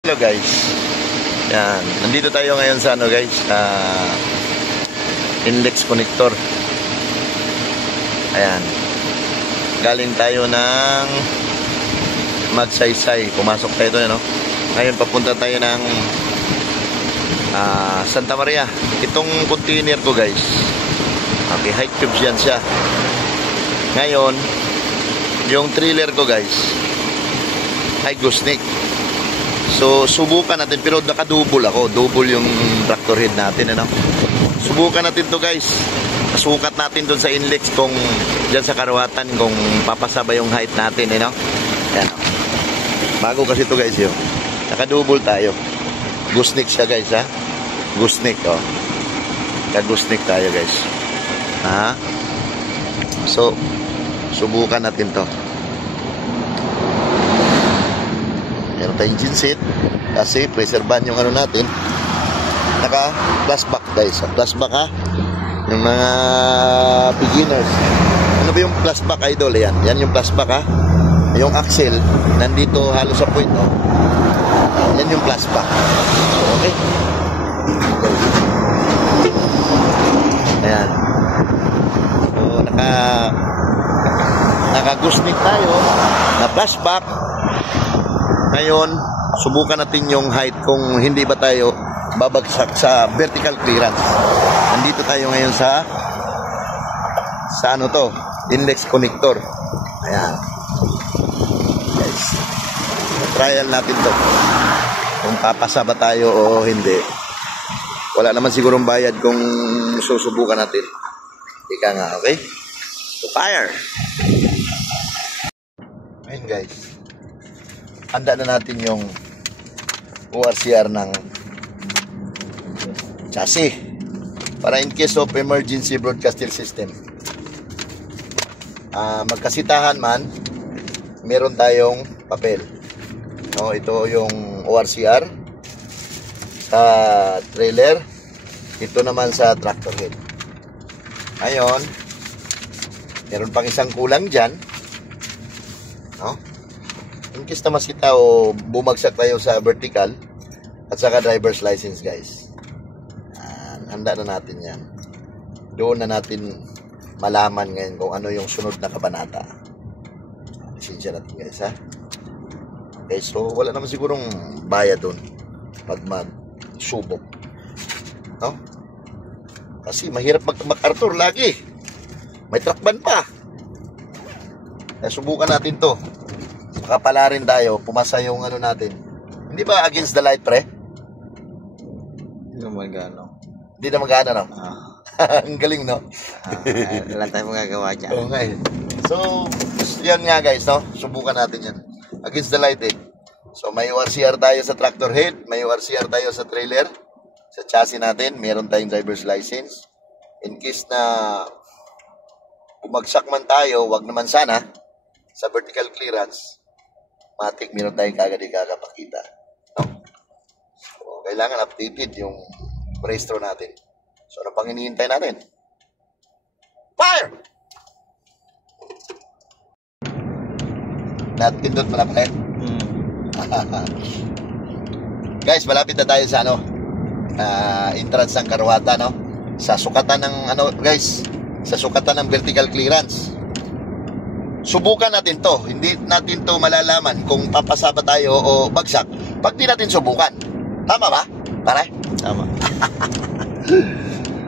Hello guys. Yan, nandito tayo ngayon sa guys, index connector. Ayan. Galing tayo ng Magsaysay. Pumasok tayo doon, no? Ngayon papunta tayo ng Santa Maria. Itong container ko guys, okay, high tubes yan siya. Ngayon, yung trailer ko guys, high gooseneck. So, subukan natin, pero naka-double ako. Double yung tractor head natin, ano? Subukan natin to guys. Sukat natin doon sa inlex kung dyan sa karawatan, kung papasaba yung height natin, ano? Yan. Bago kasi to guys, yun. Naka-double tayo. Gooseneck siya guys, ha? Gooseneck, oh. Naka-gooseneck tayo guys. Ha? So, subukan natin to. Meron tayong genset kasi preserban yung ano natin. Naka flashback guys. Flashback, ha, yung mga beginners. Ano ba yung flashback, idol? Yan yung flashback, ha. Yung axle nandito halos sa point, no? Yan yung flashback. Okay, ayan. So naka gooseneck tayo na flashback. Ngayon, subukan natin yung height kung hindi ba tayo babagsak sa vertical clearance. Nandito tayo ngayon sa ano to? Index connector. Ayan. Guys, trial natin to. Kung papasa ba tayo o hindi. Wala naman sigurong bayad kung susubukan natin. Ika nga, okay? So, fire! Ayun guys. Handa na natin yung ORCR ng chassis para in case of emergency broadcasting system. Magkasitahan man, meron tayong papel. No, ito yung ORCR sa trailer, ito naman sa tractor head. Ngayon, meron pang isang kulang dyan. No? In case na masita o bumagsak tayo sa vertical at saka driver's license guys. Handa na natin yan. Doon na natin malaman ngayon kung ano yung sunod na kabanata. Lisensya natin guys, ha. Okay, so wala naman sigurong bayad doon pag magsubok, no? Kasi mahirap mag-Arthur lagi. May truck ban pa. Kaya subukan natin to. Kapala rin tayo, pumasa yung ano natin. Hindi ba against the light, pre? Hindi naman gano'n. Hindi naman gano'n, no? Ang galing, no? Wala tayong magagawa dyan. Oo nga, eh. So, yan nga guys, no? Subukan natin yan. Against the light, eh. So, may ORCR tayo sa tractor head, may ORCR tayo sa trailer. Sa chassis natin, meron tayong driver's license. In case na bumagsak man tayo, wag naman sana, sa vertical clearance, matik, meron tayong kagad ikakapakita. No? So, kailangan updated yung restro natin. So, ano pang hinihintay natin? Fire! Napindot mo na pala. Guys, malapit na tayo sa entrance ng Karawata, no? Sa sukatan ng guys, sa sukatan ng vertical clearance. Subukan natin to. Hindi natin to malalaman kung papasa ba tayo o bagsak pag di natin subukan. Tama ba? Pare? Tama.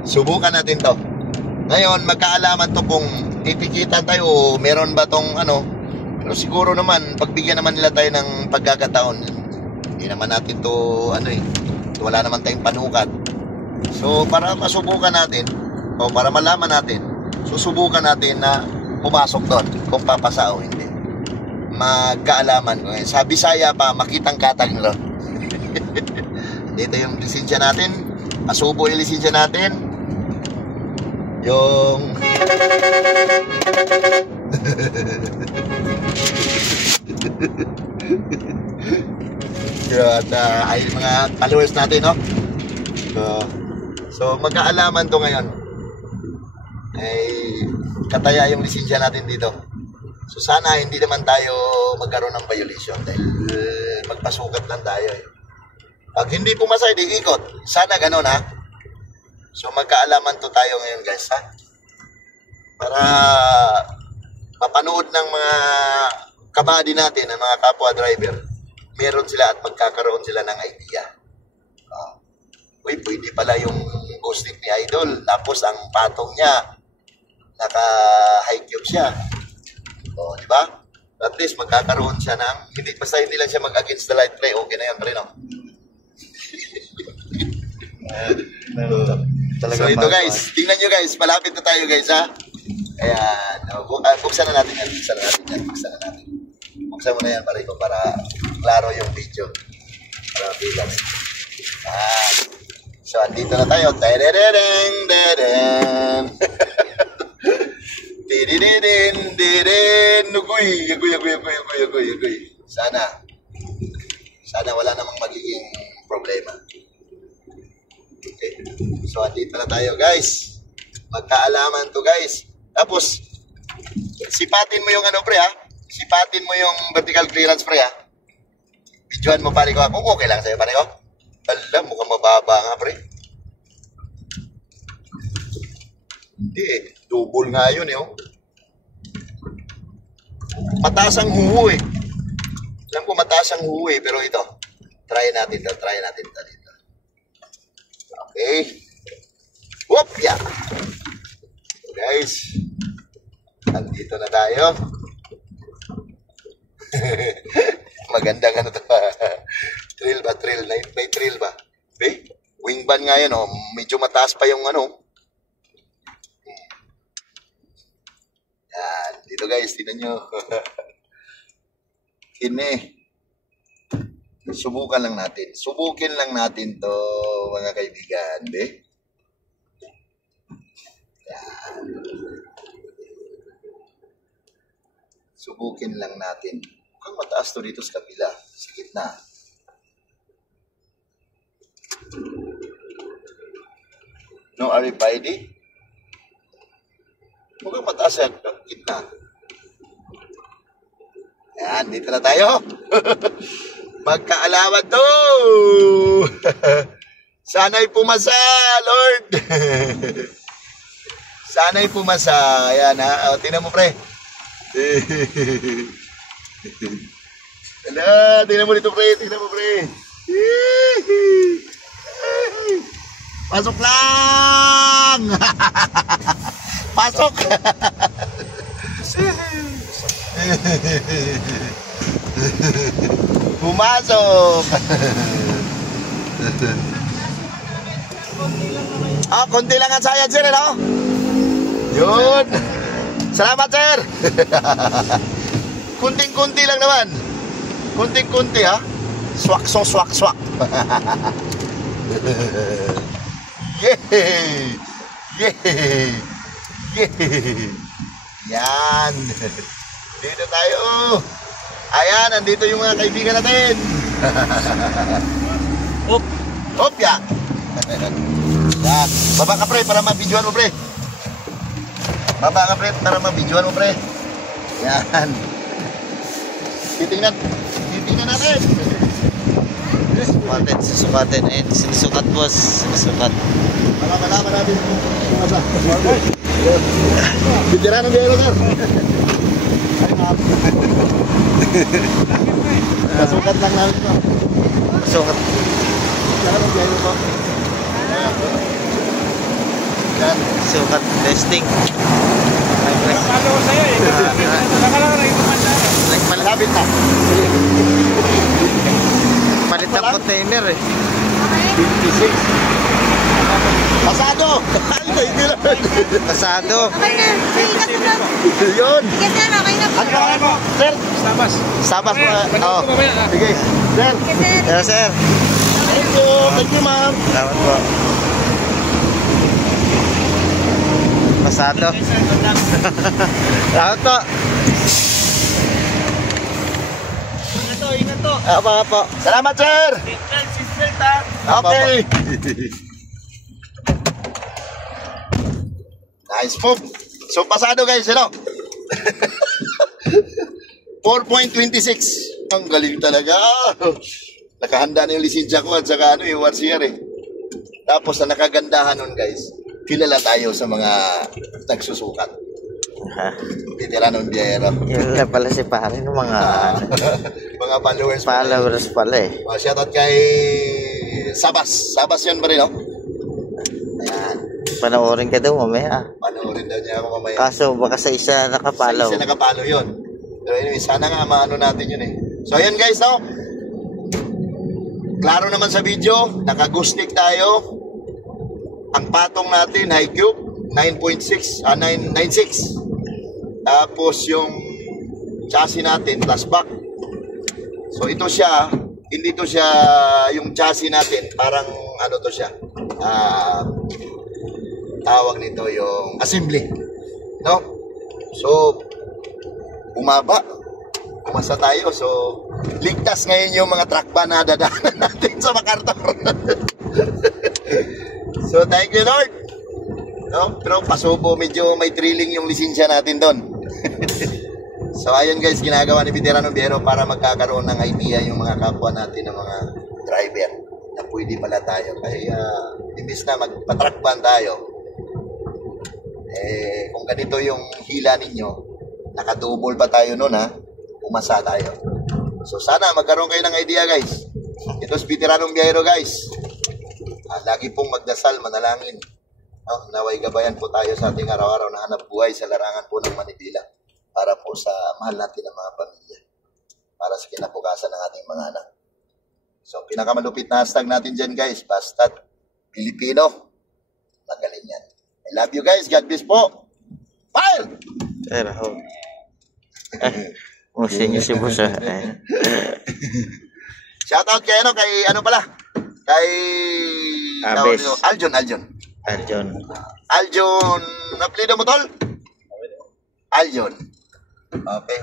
Subukan natin to. Ngayon, magkaalaman to kung titikitan tayo o meron ba tong pero siguro naman, pagbigyan naman nila tayo ng pagkakataon. Hindi naman natin to, wala naman tayong panukat. So, para masubukan natin, o para malaman natin, susubukan natin na pumasok doon kung papasa o hindi. Magkaalaman ko. Sa Bisaya pa, makitang katag nila. Dito yung lisensya natin. Asubo yung lisensya natin. Yung at ay mga followers natin, no? So magkaalaman to ngayon. Ay kataya yung lisensya natin dito. So sana hindi naman tayo magkaroon ng violation dahil magpasukat lang tayo. Pag hindi pumasa, di ikot. Sana ganun, ha? So, magkaalaman to tayo ngayon, guys, ha? Para mapanood ng mga kabady natin, ng mga kapwa driver, meron sila at magkakaroon sila ng idea. Uy, pwede pala yung ghost tip ni Idol. Tapos ang patong niya, naka-high cube siya. O, di ba? At least magkakaroon siya ng, basta hindi lang siya mag-against the light play, okay na yan pa rin, no? So ito guys, tingnan nyo guys, malapit na tayo guys, ha? Ayan, buksan na natin yan, buksan na natin. Buksan mo na yan para klaro yung video. Para bilang. So, andito na tayo. Dededeng, dedeng. Didididin, didin. Agoy. Sana wala namang magiging problema. Okay. So, andito na tayo guys. Magkaalaman to guys. Tapos, sipatin mo yung ano pre ha. Sipatin mo yung vertical clearance pre ha. Videoan mo pare ko. Kung okay lang sa'yo pare ko. Alam, mukhang mababa nga pre. Hindi eh. Double nga yun eh. Oh. Mataas ang huho eh. Alam ko mataas ang huho eh. Pero ito. Try natin to. Dito. Okay. Whoop! Yeah. So guys. Andito na tayo. Magandang ano to. Trail ba? May trail ba? Okay? Wing ban nga yun, oh. Medyo mataas pa yung ano. Yan. Dito guys, tignan nyo. Subukan lang natin. Subukin lang natin to, mga kaibigan. Yan. Subukin lang natin. Mukhang mataas to dito sa kabila. Sa gitna. No RFID? Mukhang mataas yan. Gitna. Yan, dito na tayo. Magkaalaman to. Sana'y pumasa, Lord. Sana'y pumasa. Ayan ha. O, tingnan mo pre. Ala, tingnan mo dito pre. Pasok lang. Pasok. Pumasok. Konti lang ang sayad sir, no? Yun. Salamat sir. Kunting-kunti lang naman. Kunting-kunti ha. Swak. Yay! Yan. Dito tayo. Ayan, nandito yung mga kaibigan natin. Hop, ya. Yan. Baba ka pre para mabidyoan mo pre. Yan. Titingnan natin. Susukatin. Sinusukat boss. Sinusukat. Malaman natin kung masa. Bidyaran ng biyero sir. Kasukat lang namin ito. Sukat. Bidyaran ng biyero po. Yan. Sukat. Testing. Nakalo ko sa'yo eh. Nakala ko na yung kumanda. Malapit na. Palit ang container eh. 56. Pasado! Pasado. Okay na. Sige, kasunod. Yun! Kasi na, okay na. Ano ka mo? Sir! Stabas. Sabas mo. Panood ko mamaya. Sige. Sir! Kasi Hello sir. Thank you ma'am. Salamat po. Pasado. Salamat po. Ingat to. Apa. Salamat sir! Seatbelt ha. Okay. Nice move. So pasado guys, ano? 4.26. Ang galing talaga. nakahanda na yung lisensya ko at saka ano, yung RCR eh. Tapos na nakagandahan nun guys, kilala tayo sa mga nagsusukat. Veteranong biyahero. Yun na pala si pare ng mga Mga followers. followers pala eh. Shoutout kay Sabas. Sabas yun ba rin, no? Ayan. Panoorin ka daw mamaya. Panoorin daw niya ako mamaya. Kaso baka sa isa nakapalaw. Isa nakapalo yun. Pero anyway, sana nga maano natin yun eh. So ayun guys, no? Klaro naman sa video, naka-gusnik tayo. Ang patong natin, high cube, 9.6, 9.96. Tapos yung chassis natin, plus back. So ito siya, hindi to siya, yung chassis natin, parang ano to siya, tawag nito yung assembly. No? So, umasa tayo. So, ligtas ngayon yung mga truck van na dadaanan natin sa MacArthur. So, thank you Lord. No? Pero pasubo, medyo may thrilling yung lisensya natin doon. So, ayun guys, ginagawa ni Veteranong Biyahero para magkakaroon ng idea yung mga kapwa natin ng mga driver na pwede pala tayo. Kaya, imbis na magpa-truck van tayo, kung ganito yung hila ninyo, nakadouble pa tayo noon ha, umasa tayo. So sana magkaroon kayo ng idea guys. Ito si Veteranong Biyahero guys. Lagi pong magdasal, manalangin. No? Naway gabayan po tayo sa ating araw-araw na hanap buhay sa larangan po ng Manibela para po sa mahal natin ng mga pamilya. Para sa kinabukasan ng ating mga anak. So pinakamalupit na hashtag natin dyan guys, basta't Pilipino. Magaling yan. I love you guys. God bless po. Fire! Pero, musin niyo si Busa. Shoutout kay ano pala? Kay Abes. Aljon. Aljon. Naplido mo tol? Aljon. Okay.